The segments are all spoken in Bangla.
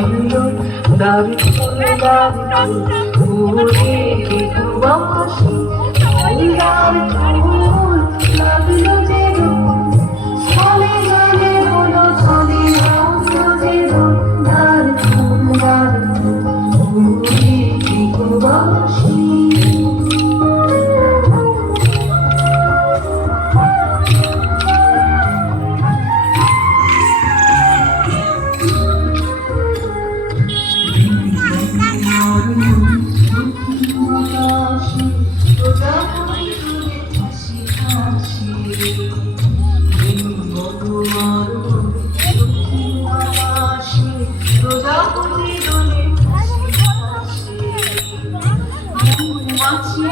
লাগলো দারুণ দারুণ ওরে বাসি দারুণ লাগলো যে চলে গেলে হলো চলে আসলো যে দারুণ দারুণ ওরে বাসি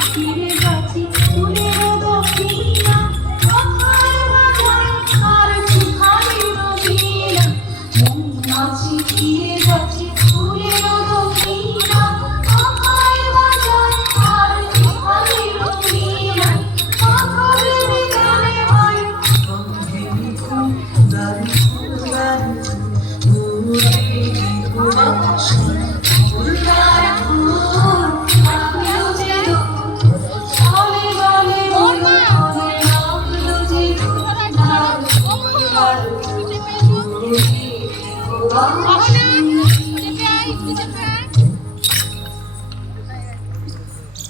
ফিরে যাচ্ছি ফুলের দক্ষিণা কথায় আর সুখালি রবিনা নাচি ফিরে যাচ্ছি ফুলের দক্ষিণা কথায় আর সুখালি রবিনা কথায় গানে হয়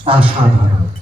অসাধারণ।